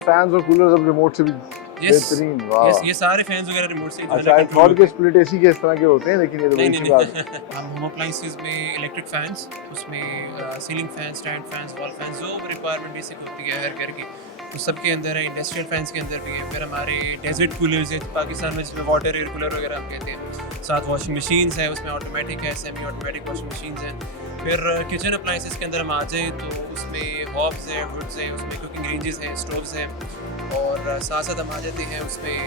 Fans और coolers अब remote से भी बेहतरीन। वाह, ये सारे फैंस वगैरह रिमोट से अच्छा, थॉट के स्प्लिट एसी के इस तरह के होते हैं, लेकिन ये तो बड़ी अच्छी बात है। हम होम अप्लायंसेस में इलेक्ट्रिक फैंस, उसमें ceiling fans, stand fans, wall fans, जो रिक्वायरमेंट बेसिक होती है हर घर की, उस सब के अंदर है। इंडस्ट्रियल फैंस के अंदर भी है। फिर हमारे डेजर्ट कूलर्स है पाकिस्तान में, जिसमें वाटर एयर कूलर वगैरह हम कहते हैं। साथ वॉशिंग मशीन्स है, उसमें ऑटोमेटिक है, सेमी ऑटोमेटिक वॉशिंग मशीन्स हैं। फिर किचन अप्लायंसेस के अंदर हम आ जाए तो उसमें हॉब्स है, वुड्स है, उसमें कुकिंग रेंजेस हैं, स्टोव्स हैं। और साथ साथ हम आ जाते हैं उसमें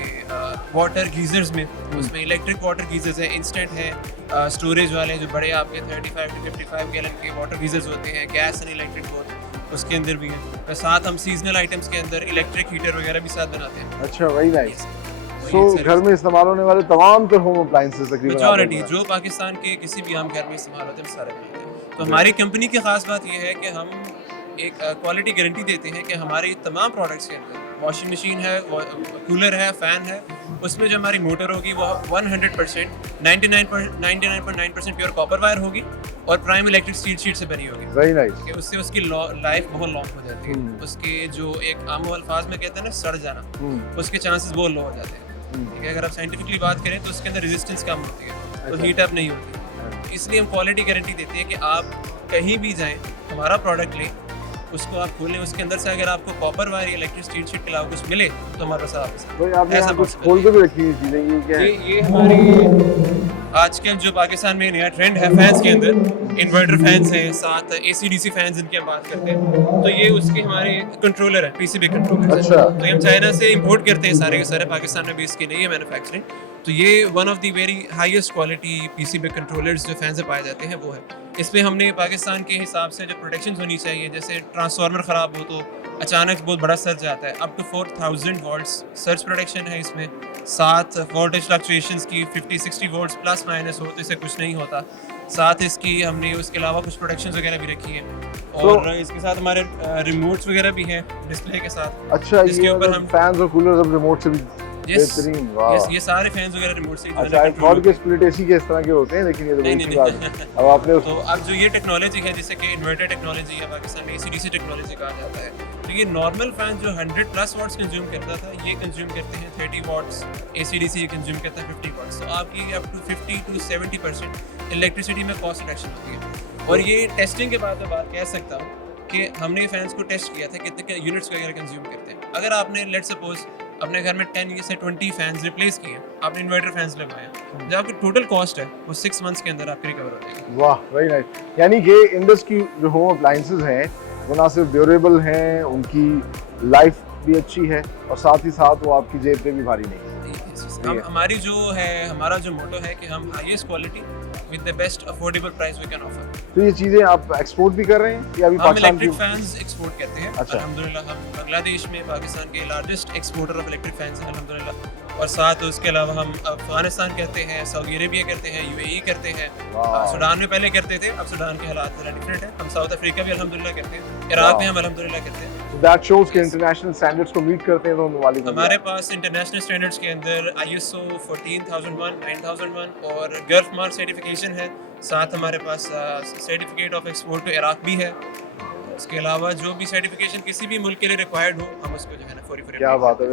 वाटर गीज़र्स में, उसमें इलेक्ट्रिक वाटर गीज़र्स हैं, इंस्टेंट है, स्टोरेज वाले जो बड़े आपके 35 to 55 गैलन के वाटर गीज़र्स होते हैं, गैस एंड इलेक्ट्रिक बोथ, उसके अंदर भी हैं। और साथ हम सीजनल आइटम्स के अंदर इलेक्ट्रिक हीटर वगैरह भी साथ बनाते हैं। अच्छा, वेरी नाइस। सो घर में इस्तेमाल होने वाले तमाम तर होम अप्लायंसेस तकरीबन मेजॉरिटी जो पाकिस्तान के किसी भी आम घर में इस्तेमाल होते हैं सारे बनाते हैं। तो हमारी कंपनी की ख़ास बात यह है कि हम एक क्वालिटी गारंटी देते हैं कि हमारे तमाम प्रोडक्ट्स के अंदर वॉशिंग मशीन है, कूलर है, फ़ैन है, उसमें जो हमारी मोटर होगी वो 100% 99.9% प्योर कॉपर वायर होगी और प्राइम इलेक्ट्रिक स्टील शीट से बनी होगी। Very nice. कि उससे उसकी लाइफ बहुत लॉन्ग हो जाती है। उसके जो एक आम अल्फाज में कहते हैं ना सड़ जाना, उसके चांसेस बहुत लो हो जाते हैं। ठीक है, अगर आप साइंटिफिकली बात करें तो उसके अंदर रेजिस्टेंस कम होती है, तो हीट अप नहीं होती। इसलिए हम क्वालिटी गारंटी देते हैं कि आप कहीं भी जाएं, हमारा प्रोडक्ट लें, उसको आप खोलें, उसके अंदर से अगर आपको कॉपर वायर या इलेक्ट्रिक स्टील शीट के अलावा कुछ मिले तो हमारे पास वापस भाई आपने यहाँ कुछ खोल के भी रखी हुई चीजें, ये क्या है? ये हमारी आजकल जो पाकिस्तान में नया ट्रेंड है फैंस के अंदर, इन्वर्टर फैंस हैं, साथ AC/DC फैंस जिनकी हम बात करते हैं, तो ये उसके हमारे कंट्रोलर है, PCB कंट्रोलर। अच्छा। तो हम चाइना से इंपोर्ट करते हैं सारे के सारे, पाकिस्तान में भी इसकी नहीं है मैन्युफैक्चरिंग। तो ये one of the very highest quality PCB controllers जो फैंस से पाए जाते हैं वो है। इसमें हमने पाकिस्तान के हिसाब से जो प्रोटेक्शन होनी चाहिए, जैसे ट्रांसफार्मर ख़राब हो तो अचानक बहुत बड़ा सर्ज आता है, up to 4000 volts surge protection है इसमें। साथ वोल्टेज फ्लक्चुएशंस की 50-60 वोल्ट्स प्लस माइनस हो तो इससे कुछ नहीं होता। साथ इसकी हमने उसके अलावा कुछ प्रोटेक्शंस वगैरह भी रखी हैं और इसके साथ हमारे रिमोट्स वगैरह भी हैं डिस्प्ले के साथ। अच्छा, जिसके ये ऊपर हम फैंस और कूलर्स अब रिमोट से भी बेहतरीन। वाह, ये सारे फैंस वगैरह रिमोट से अच्छा, थॉट के स्प्लिट एसी के इस तरह के होते हैं, लेकिन ये तो बड़ी अच्छी बात है। अब आपने तो अब जो ये टेक्नोलॉजी है जिसे कि इन्वर्टर टेक्नोलॉजी या पाकिस्तान में AC/DC टेक्नोलॉजी कहा जाता है, तो ये नॉर्मल फैन जो 100+ वाट्स कंज्यूम करता था, ये कंज्यूम करते हैं 30 वाट्स। AC/DC ये कंज्यूम करता है 50 वाट्स। तो आपकी अप टू 50 to 70% इलेक्ट्रिसिटी में कॉस्ट रिडक्शन होती है। और ये टेस्टिंग के बाद मैं बात कह सकता हूँ कि हमने फैंस को टेस्ट किया था कितने यूनिट्स वगैरह कंज्यूम करते हैं। अगर आपने लेट्स सपोज अपने घर में 10 से 20 फैंस रिप्लेस किए, आपने इन्वर्टर फैंस लगवाए, जो आपकी टोटल कॉस्ट है वो 6 मंथ्स के अंदर आपकी रिकवर हो जाएगी। वाह, वेरी नाइस। यानी कि इंडस की जो होम अप्लायंसेस हैं वो ना सिर्फ ड्यूरेबल हैं, उनकी लाइफ भी अच्छी है और साथ ही साथ वो आपकी जेब पे भी भारी नहीं है। हमारी जो है, हमारा जो मोटो है कि हम highest quality with the best affordable price we can offer. तो ये चीजें आप एक्सपोर्ट भी कर रहे हैं या अभी हम पाकिस्तान की? इलेक्ट्रिक फैंस एक्सपोर्ट करते हैं। अच्छा। अल्हम्दुलिल्लाह हम बांग्लादेश में पाकिस्तान के largest exporter of electric fans हैं अल्हम्दुलिल्लाह। और साथ उसके अलावा हम अफगानिस्तान करते हैं, सऊदी अरेबिया करते हैं, UAE करते हैं, सूडान में पहले करते थे, अब सूडान के हालात थोड़ा डिफरेंट है। हम साउथ अफ्रीका भी अल्हम्दुलिल्लाह करते हैं, इराक में हम अल्हम्दुलिल्लाह करते हैं। दैट शोज के इंटरनेशनल स्टैंडर्ड्स को मीट करते हैं तो ममालिक हमारे पास इंटरनेशनल स्टैंडर्ड्स के अंदर ISO 14001, 9001 और गल्फ मार्क सर्टिफिकेशन है। साथ हमारे पास certificate of export to Iraq भी है। इसके अलावा जो भी सर्टिफिकेशन किसी भी मुल्क के लिए रिक्वायर्ड हो, हम उसको जो है ना फौरी क्या बात है।